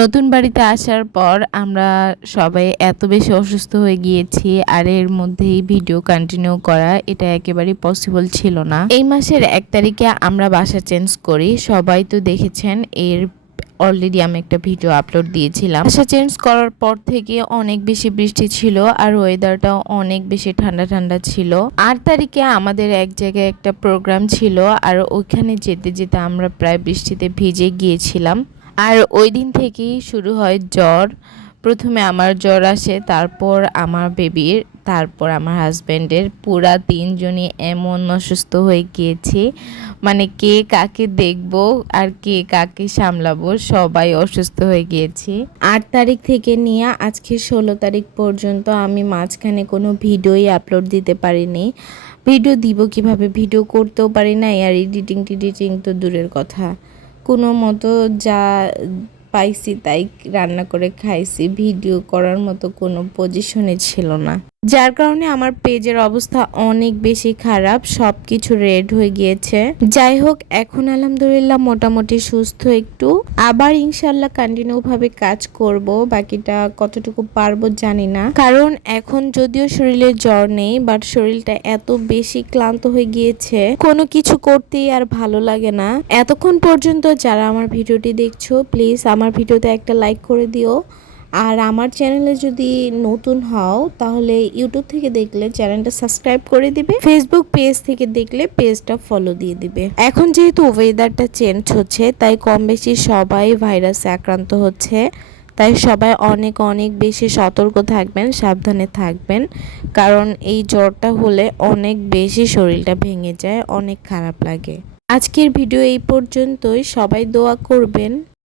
নতুন বাড়িতে আসার পর আমরা সবাই এত বেশি অসুস্থ হয়ে গিয়েছি, আর এর মধ্যেই ভিডিও কন্টিনিউ করা এটা একেবারেই পসিবল ছিল না। এই মাসের 1 তারিখে আমরা বাসা চেঞ্জ করি, সবাই তো দেখেছেন। এর অলরেডি আমি একটা ভিডিও আপলোড দিয়েছিলাম। বাসা চেঞ্জ করার পর থেকে অনেক বেশি বৃষ্টি ছিল, আর ওয়েদারটাও অনেক বেশি ঠান্ডা ঠান্ডা ছিল। 8 তারিখে আমাদের এক জায়গায় একটা প্রোগ্রাম ছিল, আর ওইখানে যেতে যেতে আমরা প্রায় বৃষ্টিতে ভিজে গিয়েছিলাম। আর ওই দিন থেকেই শুরু হয় জ্বর। প্রথমে আমার জ্বর আসে, তারপর আমার বেবির, তারপর আমার হাজব্যান্ডের। পুরা 3 জনই এমন অসুস্থ হয়ে গিয়েছি, মানে কে কাকে দেখবো আর কে কাকে সামলাবো, সবাই অসুস্থ হয়ে গিয়েছি। 8 তারিখ থেকে নিয়ে আজকে 16 তারিখ পর্যন্ত আমি মাঝখানে কোনো ভিডিওই আপলোড দিতে পারিনি। ভিডিও দিব কিভাবে, ভিডিও করতেও পারি না, আর এডিটিং তো দূরের কথা। কোনো মতো যা পাইছি তাই রান্না করে খাইছি, ভিডিও করার মতো কোনো পজিশনে ছিল না, যার কারণে আমার পেজের অবস্থা অনেক বেশি খারাপ, সব কিছু রেড হয়ে গিয়েছে। যাই হোক, এখন আলহামদুলিল্লাহ মোটামুটি সুস্থ একটু। আবার ইনশাল্লাহ কন্টিনিউ ভাবে কাজ করব, বাকিটা কতটুকু পারবো জানি না। কারণ এখন যদিও শরীরে জ্বর নেই, বাট শরীরটা এত বেশি ক্লান্ত হয়ে গিয়েছে, কোনো কিছু করতেই আর ভালো লাগে না। এতক্ষণ পর্যন্ত যারা আমার ভিডিওটি দেখছো, প্লিজ আমার ভিডিওতে একটা লাইক করে দিও। আর আমার চ্যানেলে যদি নতুন হও তাহলে ইউটিউব থেকে দেখলে চ্যানেলটা সাবস্ক্রাইব করে দিবে, ফেসবুক পেজ থেকে দেখলে পেজটা ফলো দিয়ে দিবে। এখন যেহেতু ওয়েদারটা চেঞ্জ হচ্ছে, তাই কম বেশি সবাই ভাইরাসে আক্রান্ত হচ্ছে, তাই সবাই অনেক অনেক বেশি সতর্ক থাকবেন, সাবধানে থাকবেন। কারণ এই জ্বরটা হলে অনেক বেশি শরীরটা ভেঙে যায়, অনেক খারাপ লাগে। আজকের ভিডিও এই পর্যন্তই, সবাই দোয়া করবেন।